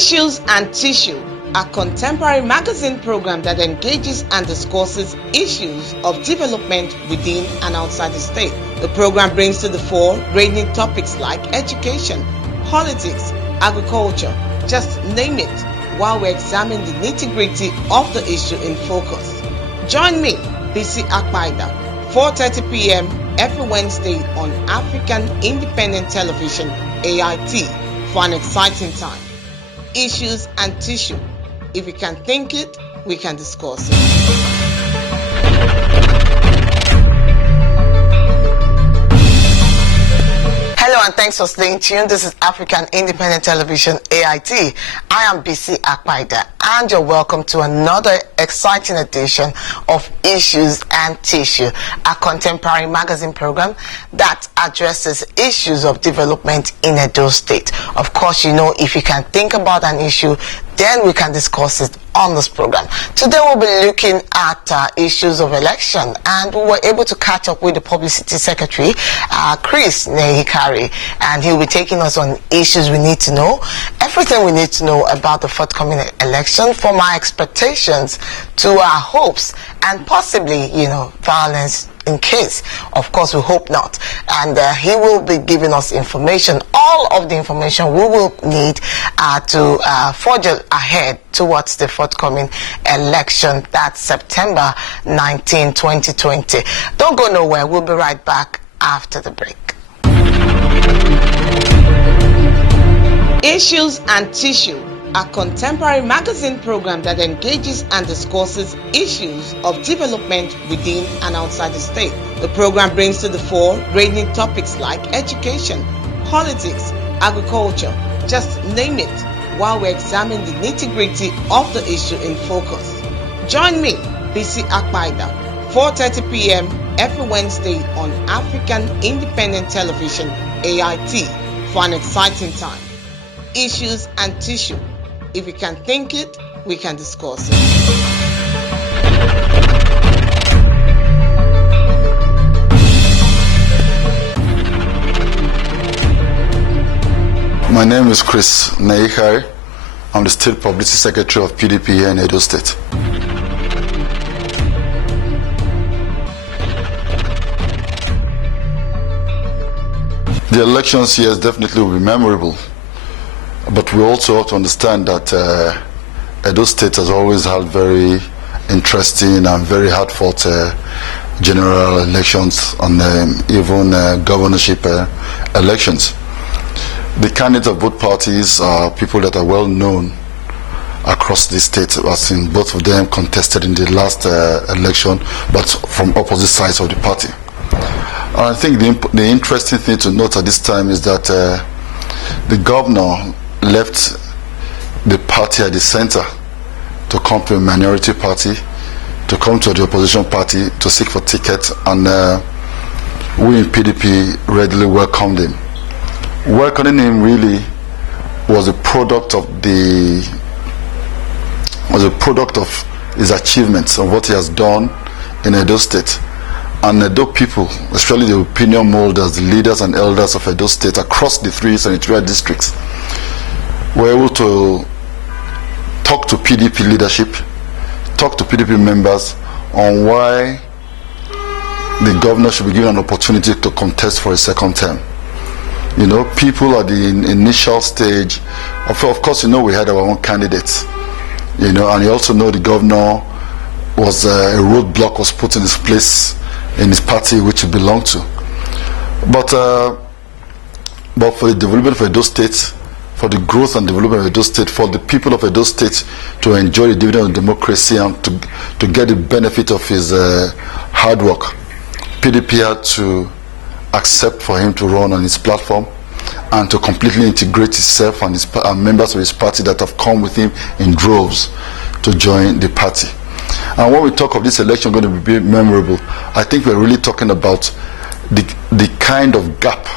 Issues and Tissue, a contemporary magazine program that engages and discusses issues of development within and outside the state. The program brings to the fore ranging topics like education, politics, agriculture, just name it, while we examine the nitty-gritty of the issue in focus. Join me, BC Akpaida, 4:30 p.m. every Wednesday on African Independent Television, AIT, for an exciting time. Issues and Tissue. If we can think it, we can discuss it. Hello and thanks for staying tuned. This is African Independent Television, AIT. I am BC Akpaida and you're welcome to another exciting edition of Issues and Tissue, a contemporary magazine program that addresses issues of development in Edo State. Of course, you know, if you can think about an issue, then we can discuss it on this program. Today we'll be looking at issues of election, and we were able to catch up with the Publicity Secretary, Chris Nehikari, and he'll be taking us on issues we need to know, everything we need to know about the forthcoming election, from our expectations to our hopes, and possibly, you know, violence in case. Of course, we hope not. And he will be giving us information, all of the information we will need to forge ahead towards the forthcoming election. That's September 19, 2020. Don't go nowhere. We'll be right back after the break. Issues and Tissue, a contemporary magazine program that engages and discusses issues of development within and outside the state. The program brings to the fore ranging topics like education, politics, agriculture, just name it, while we examine the nitty-gritty of the issue in focus. Join me, BC Akpaida, 4:30 p.m. every Wednesday on African Independent Television, AIT, for an exciting time. Issues and Tissue. If we can think it, we can discuss it. My name is Chris Nehikari. I'm the State Publicity Secretary of PDP here in Edo State. The elections here definitely will be memorable. But we also have to understand that Edo State has always had very interesting and very hard-fought general elections and even governorship elections. The candidates of both parties are people that are well known across the state, as in both of them contested in the last election, but from opposite sides of the party. And I think the interesting thing to note at this time is that the governor left the party at the center to come to a minority party, to come to the opposition party to seek for tickets, and we in PDP readily welcomed him. Welcoming him really was a product of his achievements and what he has done in Edo State. And Edo people, especially the opinion molders, the leaders and elders of Edo State across the three senatorial districts, were able to talk to PDP leadership, talk to PDP members on why the governor should be given an opportunity to contest for a second term. You know, people at the initial stage, of course, you know, we had our own candidates, you know, and you also know the governor was a roadblock was put in his place in his party which he belonged to. But for the development of Edo State, for the growth and development of Edo State, for the people of Edo State to enjoy the dividend of democracy and to get the benefit of his hard work, PDP had to accept for him to run on his platform and to completely integrate himself and members of his party that have come with him in droves to join the party. And when we talk of this election going to be memorable, I think we're really talking about the kind of gap,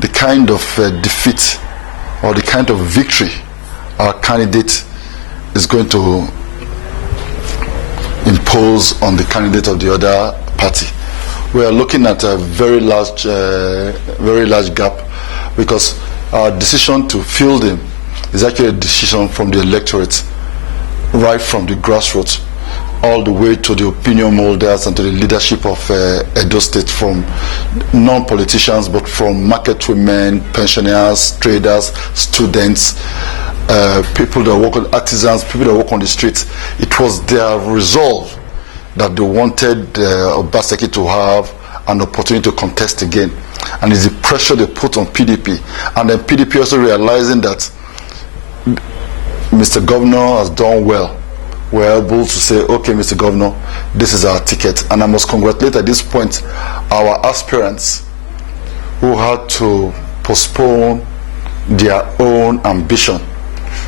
the kind of defeat, or the kind of victory our candidate is going to impose on the candidate of the other party. We are looking at a very large gap, because our decision to field him It's actually a decision from the electorate, right from the grassroots, all the way to the opinion holders and to the leadership of Edo State, from non-politicians, but from market women, pensioners, traders, students, people that work on artisans, people that work on the streets. It was their resolve that they wanted Obaseki to have an opportunity to contest again. And it's the pressure they put on PDP. And then PDP also realizing that Mr. Governor has done well. We're able to say, okay, Mr. Governor, this is our ticket. And I must congratulate at this point our aspirants who had to postpone their own ambition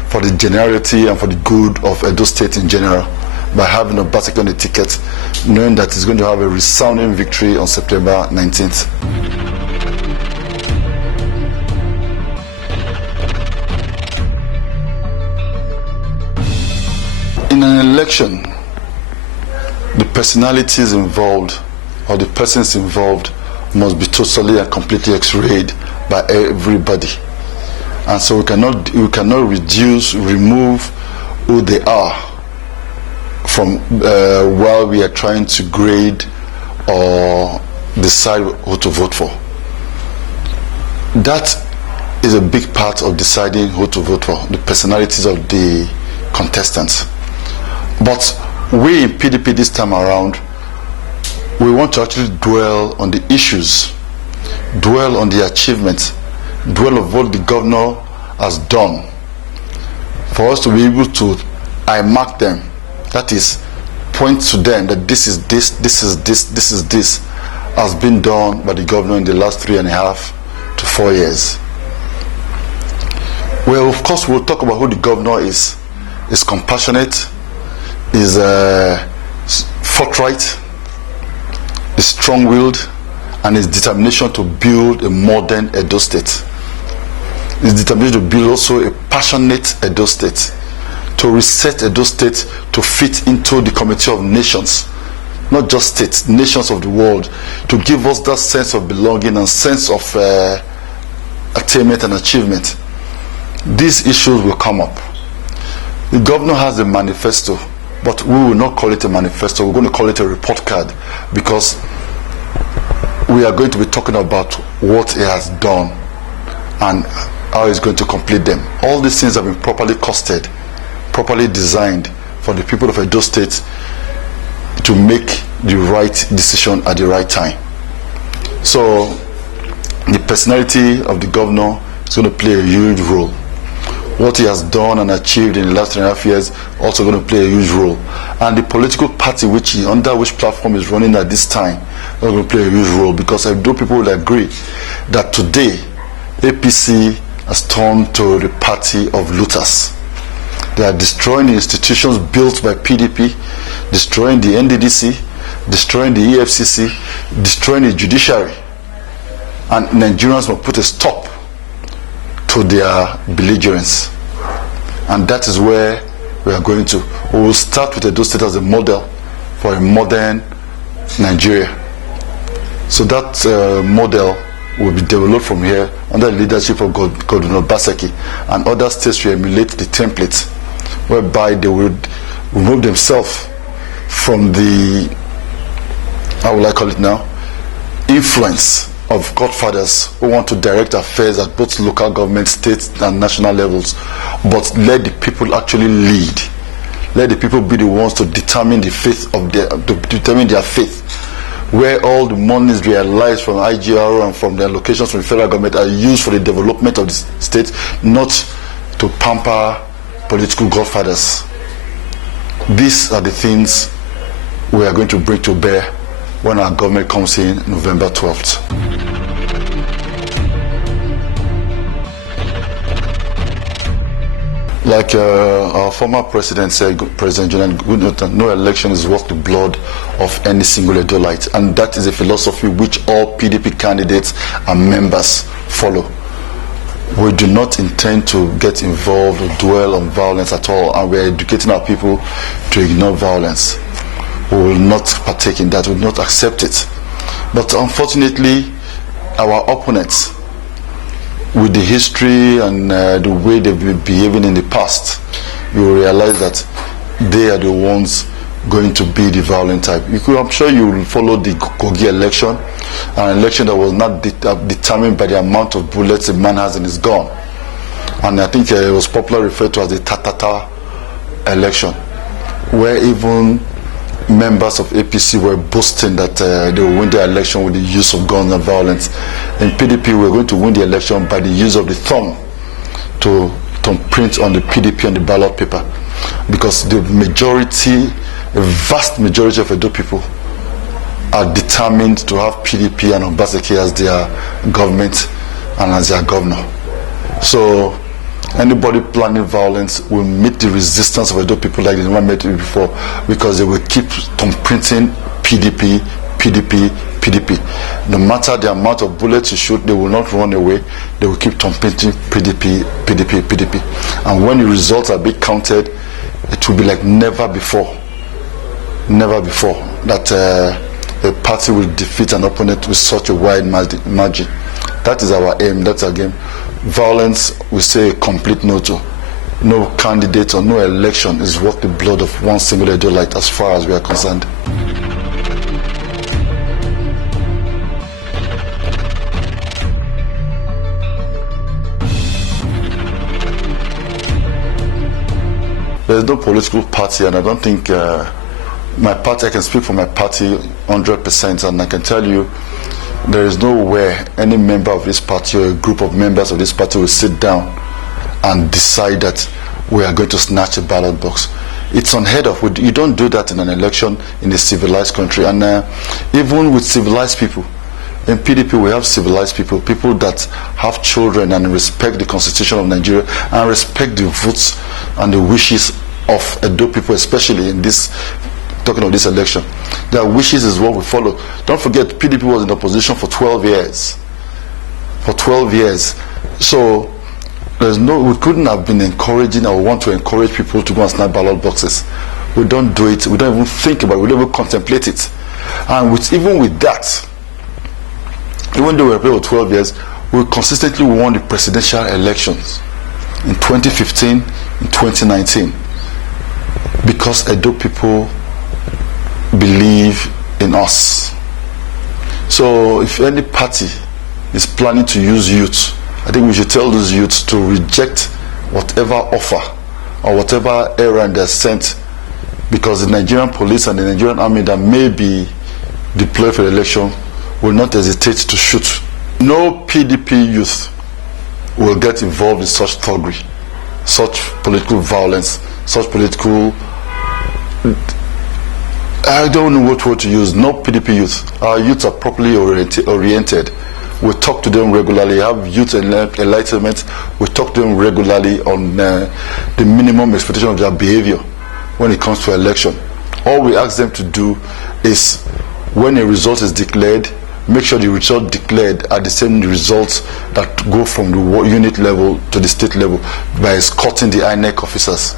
for the generality and for the good of Edo State in general by having Obaseki on the ticket, knowing that he's going to have a resounding victory on September 19th. In an election, the personalities involved or the persons involved must be totally and completely x-rayed by everybody. And so we cannot remove who they are from while we are trying to grade or decide who to vote for. That is a big part of deciding who to vote for, the personalities of the contestants. But we in PDP this time around, we want to actually dwell on the issues, dwell on the achievements, dwell on what the governor has done, for us to be able to mark them. That is, point to them that this is this has been done by the governor in the last 3.5 to 4 years. Well, of course, we'll talk about who the governor is. Is compassionate, is forthright, is strong-willed, and his determination to build a modern Edo State. His determination to build also a passionate Edo State, to reset Edo State to fit into the Community of Nations, not just states, nations of the world, to give us that sense of belonging and sense of attainment and achievement. These issues will come up. The governor has a manifesto, but we will not call it a manifesto. We're going to call it a report card, because we are going to be talking about what he has done and how he's going to complete them. All these things have been properly costed, properly designed for the people of Edo State to make the right decision at the right time. So the personality of the governor is going to play a huge role. What he has done and achieved in the last 3.5 years also going to play a huge role. And the political party under which platform is running at this time is going to play a huge role, because I know people will agree that today APC has turned to the party of looters. They are destroying the institutions built by PDP, destroying the NDDC, destroying the EFCC, destroying the judiciary. And Nigerians will put a stop to their belligerence. And that is where we are going to. We will start with Edo State as a model for a modern Nigeria. So that model will be developed from here under the leadership of Governor Obaseki, and other states will emulate the template whereby they would remove themselves from the, how will I call it now, influence of godfathers who want to direct affairs at both local government, state and national levels, but let the people actually lead. Let the people be the ones to determine the faith of their faith, where all the monies realized from IGR and from the allocations from the federal government are used for the development of the state, not to pamper political godfathers. These are the things we are going to bring to bear when our government comes in November 12th. Like our former president said, President General Goodnothan, no election is worth the blood of any single Edolite. And that is a philosophy which all PDP candidates and members follow. We do not intend to get involved or dwell on violence at all, and we are educating our people to ignore violence. We will not partake in that, we will not accept it. But unfortunately, our opponents with the history and the way they've been behaving in the past, you will realize that they are the ones going to be the violent type. I'm sure you will follow the Kogi election, an election that was not determined by the amount of bullets a man has in his gun. And I think it was popularly referred to as the Tatata election, where even members of APC were boasting that they will win the election with the use of guns and violence. In PDP, we're going to win the election by the use of the thumb to print on the PDP on the ballot paper, because the majority, a vast majority of Edo people are determined to have PDP and Obaseki as their government and as their governor. So anybody planning violence will meet the resistance of Edo people like they never met it before, because they will keep printing PDP, PDP, PDP. No matter the amount of bullets you shoot, they will not run away. They will keep printing PDP, PDP, PDP. And when the results are being counted, it will be like never before. Never before that a party will defeat an opponent with such a wide margin. That is our aim. That's our game. Violence, we say a complete no to. No candidate or no election is worth the blood of one single Edoite as far as we are concerned. There is no political party, and I don't think my party, I can speak for my party 100%, and I can tell you there is nowhere any member of this party or a group of members of this party will sit down and decide that we are going to snatch a ballot box. It's unheard of. You don't do that in an election in a civilized country. And even with civilized people, in PDP we have civilized people, people that have children and respect the Constitution of Nigeria and respect the votes and the wishes of Edo people, especially in this, talking of this election. Their wishes is what we follow. Don't forget, PDP was in opposition for 12 years. For 12 years. So we couldn't have been encouraging or want to encourage people to go and snap ballot boxes. We don't do it. We don't even think about it. We don't even contemplate it. And even with that, even though we were playing for 12 years, we consistently won the presidential elections in 2015, in 2019, because Edo people believe in us. So if any party is planning to use youth, I think we should tell those youths to reject whatever offer or whatever errand they're sent, because the Nigerian police and the Nigerian army that may be deployed for the election will not hesitate to shoot. No PDP youth will get involved in such thuggery, such political violence, such political, I don't know what word to use. No PDP youth. Our youths are properly oriented. We talk to them regularly, have youth enlightenment. We talk to them regularly on the minimum expectation of their behavior when it comes to election. All we ask them to do is, when a result is declared, make sure the result declared are the same results that go from the unit level to the state level by escorting the INEC officers.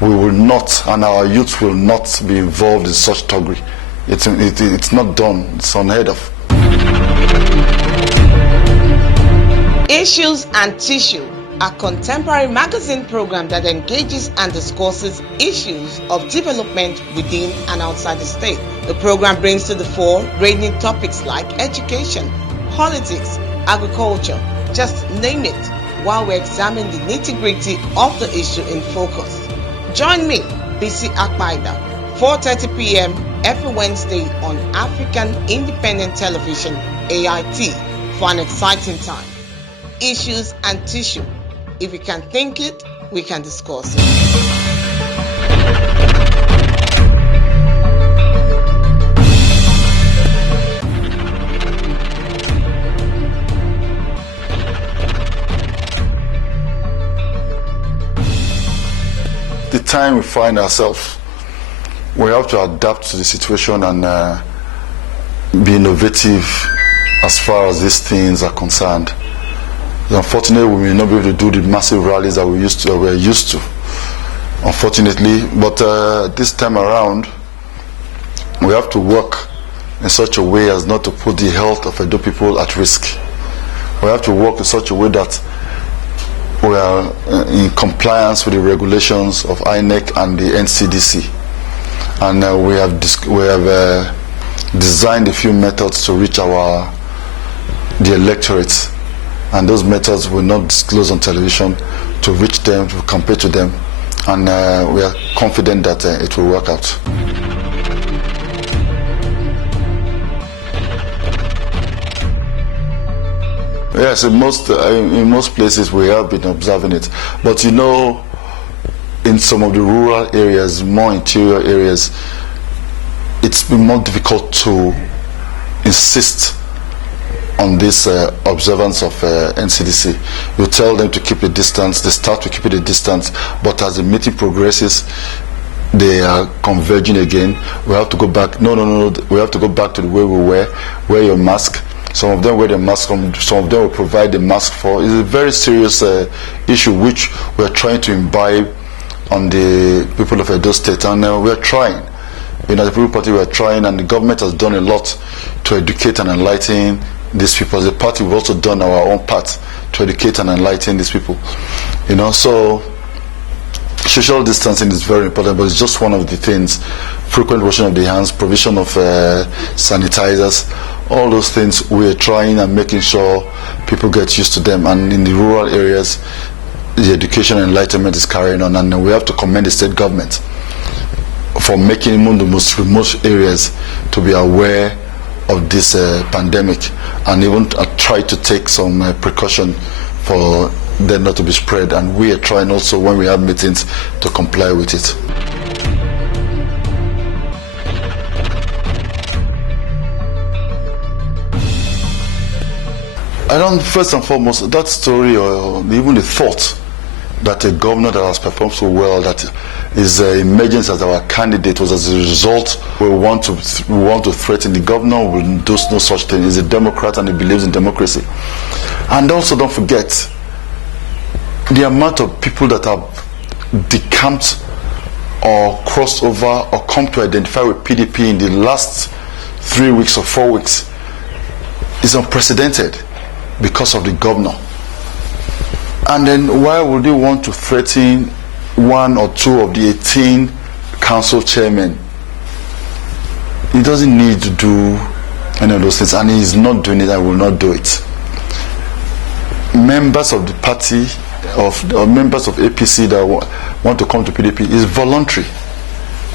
We will not, and our youth will not be involved in such thuggery. It's not done. It's unheard of. Issues and Tissue, a contemporary magazine program that engages and discusses issues of development within and outside the state. The program brings to the fore ranging topics like education, politics, agriculture, just name it, while we examine the nitty-gritty of the issue in focus. Join me, BC Akpaida, 4:30 p.m. every Wednesday on African Independent Television, AIT, for an exciting time. Issues and Tissue. If we can think it, we can discuss it. The time we find ourselves, we have to adapt to the situation and be innovative as far as these things are concerned. Unfortunately, we may not be able to do the massive rallies that we're used to, unfortunately. But this time around, we have to work in such a way as not to put the health of Edo people at risk. We have to work in such a way that we are in compliance with the regulations of INEC and the NCDC. And we have designed a few methods to reach the electorates, and those methods will not disclose on television to reach them, to compare to them, and we are confident that it will work out. Yes, in most places we have been observing it, but you know, in some of the rural areas, more interior areas, it's been more difficult to insist on this observance of NCDC. You tell them to keep a distance, they start to keep it a distance, but as the meeting progresses, they are converging again. We have to go back. No, we have to go back to the way we were. Wear your mask. Some of them wear the mask, some of them will provide the mask for. It's a very serious issue which we are trying to imbibe on the people of Edo State, and we are trying. You know, the People Party, we are trying, and the government has done a lot to educate and enlighten these people. As a party, we've also done our own part to educate and enlighten these people. You know, so social distancing is very important, but it's just one of the things. Frequent washing of the hands, provision of sanitizers, all those things we are trying and making sure people get used to them. And in the rural areas, the education and enlightenment is carrying on, and we have to commend the state government for making even the most remote areas to be aware of this pandemic, and even try to take some precaution for them not to be spread. And we are trying also, when we have meetings, to comply with it. First and foremost, that story, or even the thought that a governor that has performed so well, that his emergence as our candidate was as a result, we want to threaten the governor, will do no such thing. He's a Democrat and he believes in democracy. And also, don't forget the amount of people that have decamped or crossed over or come to identify with PDP in the last 3 weeks or 4 weeks is unprecedented because of the governor. And then why would they want to threaten one or two of the 18 council chairmen? He doesn't need to do any of those things, and he's not doing it. I will not do it. Members of the party, or members of APC that want to come to PDP is voluntary,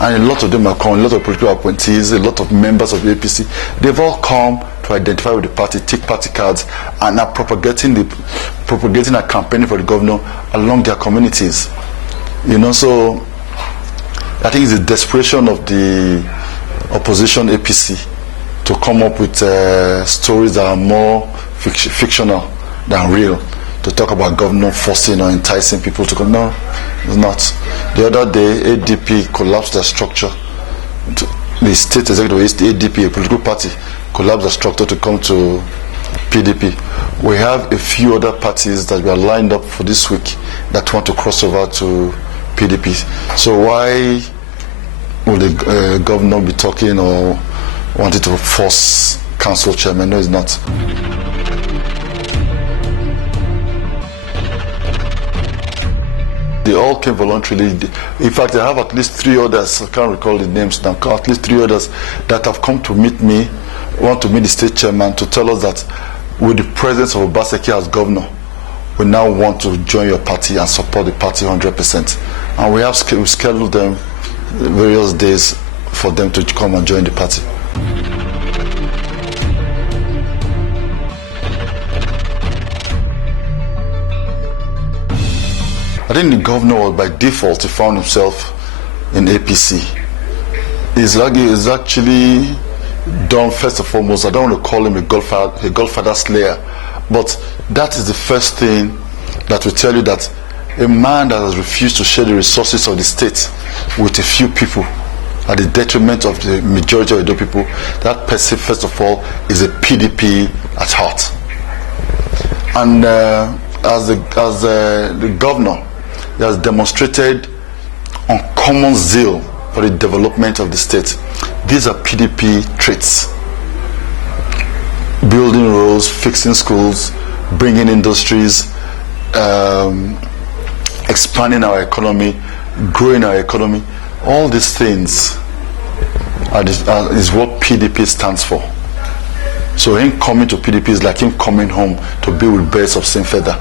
and a lot of them are come. A lot of political appointees, a lot of members of the APC, they've all come to identify with the party, take party cards, and are propagating and campaigning for the governor along their communities. You know, so I think it's the desperation of the opposition APC to come up with stories that are more fictional than real, to talk about governor forcing or enticing people to come. No, it's not. The other day, ADP collapsed their structure. The state executive, ADP, a political party, collapsed their structure to come to PDP. We have a few other parties that were lined up for this week that want to cross over to PDP. So why will the governor be talking or wanting to force council chairman? No, it's not. They all came voluntarily. In fact, I have at least 3 others, I can't recall the names now, at least 3 others that have come to meet me, want to meet the state chairman to tell us that with the presence of Obaseki as governor, we now want to join your party and support the party 100%. And we have scheduled them various days for them to come and join the party. I think the governor was by default, he found himself in APC. He's actually done, first and foremost, I don't want to call him a Godfather slayer, but that is the first thing that will tell you that a man that has refused to share the resources of the state with a few people at the detriment of the majority of Edo people, that person, first of all, is a PDP at heart. And as the governor, he has demonstrated uncommon zeal for the development of the state. These are PDP traits: building roads, fixing schools, bringing industries, expanding our economy, growing our economy. All these things is what PDP stands for. So him coming to PDP is like him coming home to be with birds of same feather.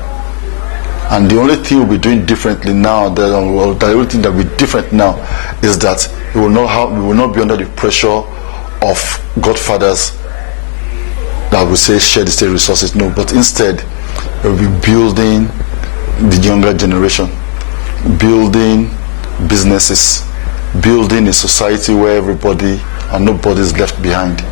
And the only thing we'll be doing differently now, the only thing that will be different now is that we will not be under the pressure of godfathers that will say share the state resources. No, but instead we'll be building the younger generation, building businesses, building a society where everybody and nobody is left behind.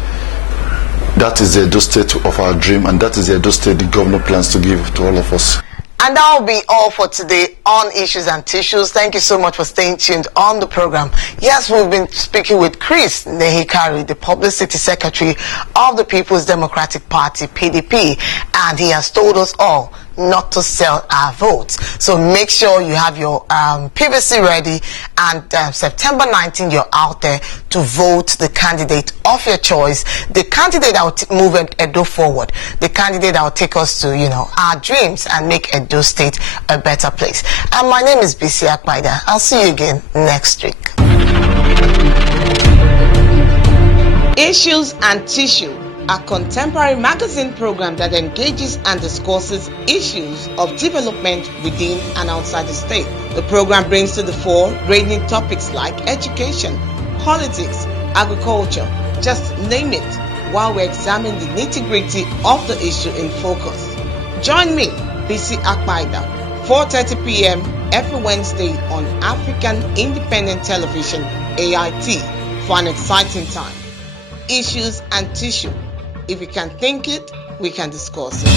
That is the Edo State of our dream, and that is the Edo State the governor plans to give to all of us. And that will be all for today on Issues and Tissues. Thank you so much for staying tuned on the program. Yes, we've been speaking with Chris Nehikari, the Publicity Secretary of the People's Democratic Party, PDP, and he has told us all not to sell our votes. So make sure you have your PVC ready, and September 19 you're out there to vote the candidate of your choice, the candidate that will move Edo forward, the candidate that will take us to, our dreams and make Edo State a better place. And my name is BC Akpaida. I'll see you again next week. Issues and Tissue, a contemporary magazine program that engages and discusses issues of development within and outside the state. The program brings to the fore ranging topics like education, politics, agriculture, just name it, while we examine the nitty-gritty of the issue in focus. Join me, BC Akpaida, 4:30 p.m. every Wednesday on African Independent Television, AIT, for an exciting time. Issues and Tissue. If we can think it, we can discuss it.